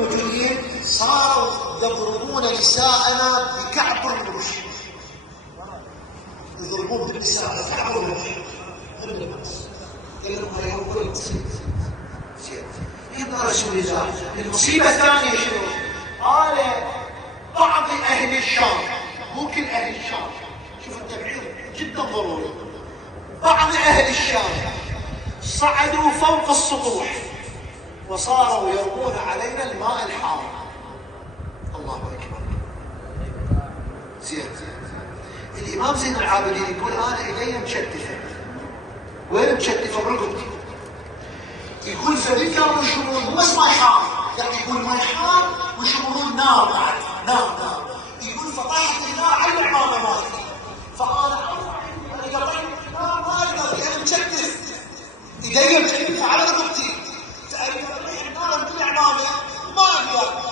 المجرمين صاروا يضربون نساءنا بكعب الرمش، يضربون بالنساء بكعب الرمش. يبقى رسول الله. المصيبة الثانية شنو؟ قال بعض أهل الشام، مو كل أهل الشام، شوف التبعير جدا ضروري. بعض أهل الشام صعدوا فوق السطوح وصاروا يرمون علينا الماء الحار. الله أكبر. زين. الإمام زين العابدين يقول أنا إيدي مشتفة. وين مشتفة؟ برقبتي. يقول فبين كانوا يشربون مو بس ماء حار، يعني يقول ماء حار ويشربون نار بعد، نار. يقول فطاحت النار على العمامة مالتي، فأنا قطعت النار ما أقدر لأن مشتف، إيدي مشتفة على رقبتي، النار من العمامة ما أقدر.